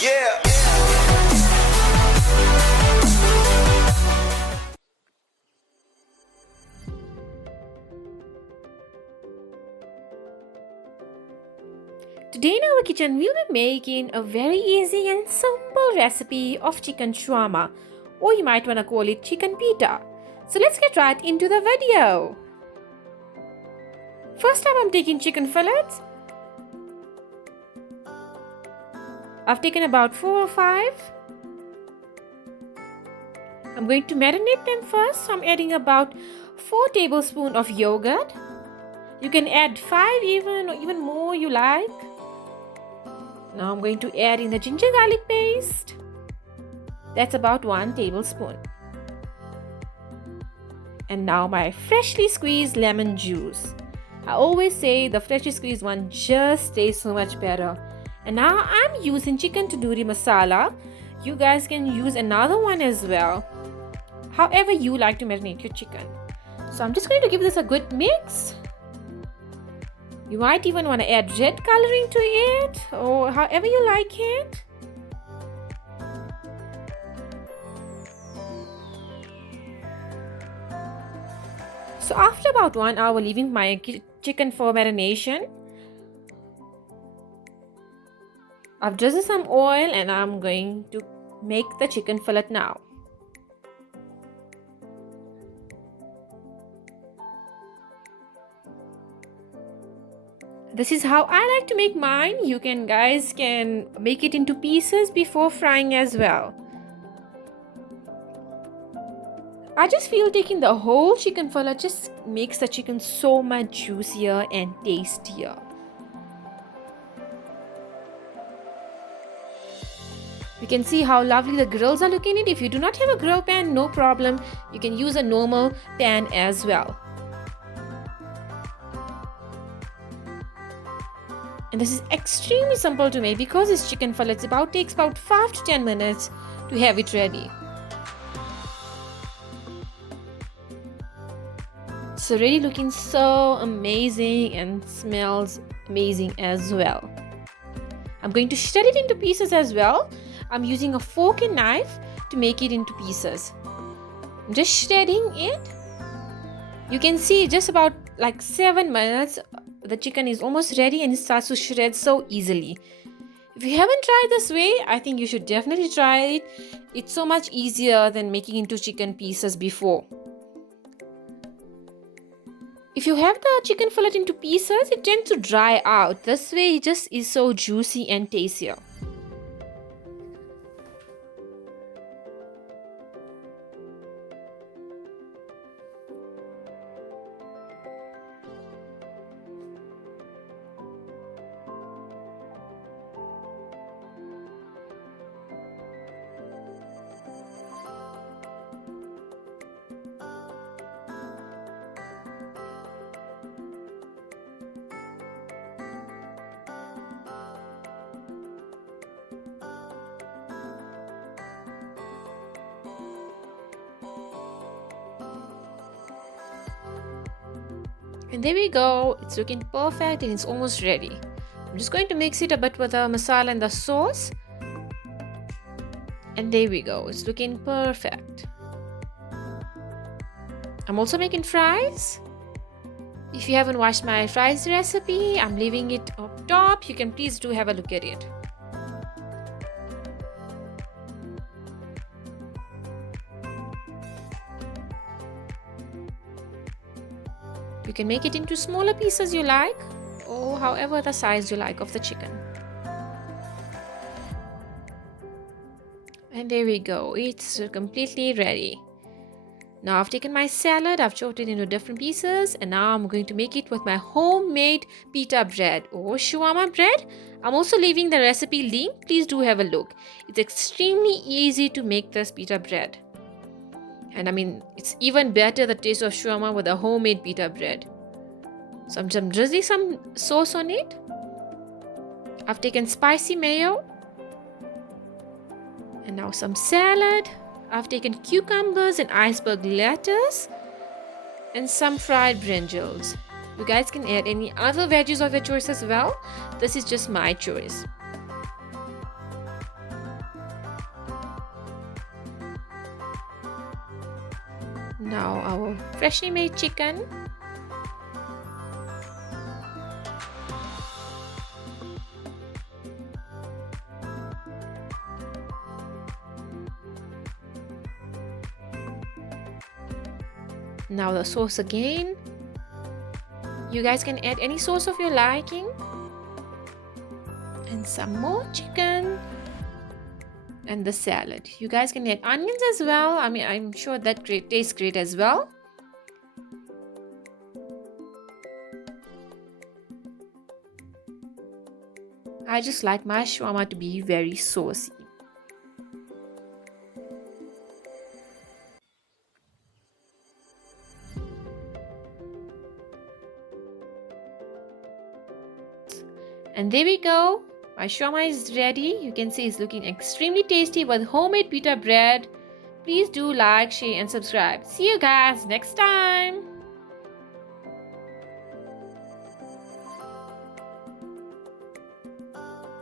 Yeah. Today in our kitchen, we'll be making a very easy and simple recipe of chicken shawarma, or you might want to call it chicken pita. So let's get right into the video. First up, I'm taking chicken fillets. I've taken about 4 or 5. I'm going to marinate them first. So I'm adding about 4 tablespoons of yogurt. You can add 5 even or even more you like. Now I'm going to add in the ginger garlic paste. That's about 1 tablespoon. And now my freshly squeezed lemon juice. I always say the freshly squeezed one just tastes so much better. And now I'm using chicken tandoori masala. You guys can use another one as well, however you like to marinate your chicken. So I'm just going to give this a good mix. You might even want to add red coloring to it, or however you like it. So after about 1 hour leaving my chicken for marination, I've drizzled some oil and I'm going to make the chicken fillet now. This is how I like to make mine. You guys can make it into pieces before frying as well. I just feel taking the whole chicken fillet just makes the chicken so much juicier and tastier. You can see how lovely the grills are looking at. If you do not have a grill pan, no problem. You can use a normal pan as well. And this is extremely simple to make because it's chicken fillet. It takes about 5 to 10 minutes to have it ready. It's already looking so amazing and smells amazing as well. I'm going to shred it into pieces as well. I'm using a fork and knife to make it into pieces. I'm just shredding it. You can see just about like 7 minutes. The chicken is almost ready and it starts to shred so easily. If you haven't tried this way, I think you should definitely try it. It's so much easier than making into chicken pieces before. If you have the chicken fillet into pieces, it tends to dry out. This way it just is so juicy and tastier. And there we go, it's looking perfect and it's almost ready. I'm just going to mix it a bit with the masala and the sauce. And there we go, it's looking perfect. I'm also making fries. If you haven't watched my fries recipe, I'm leaving it up top. You can please do have a look at it. You can make it into smaller pieces you like, or however the size you like of the chicken. And there we go, it's completely ready. Now I've taken my salad, I've chopped it into different pieces, and now I'm going to make it with my homemade pita bread or shawarma bread. I'm also leaving the recipe link, please do have a look. It's extremely easy to make this pita bread. And I mean, it's even better the taste of shawarma with a homemade pita bread. So I'm just drizzling some sauce on it. I've taken spicy mayo. And now some salad. I've taken cucumbers and iceberg lettuce. And some fried brinjals. You guys can add any other veggies of your choice as well. This is just my choice. Now our freshly made chicken. Now the sauce again. You guys can add any sauce of your liking. And some more chicken. And the salad. You guys can add onions as well. I mean, I'm sure that tastes great as well. I just like my shawarma to be very saucy. And there we go. My shawarma is ready. You can see it's looking extremely tasty with homemade pita bread. Please do like, share and subscribe. See you guys next time.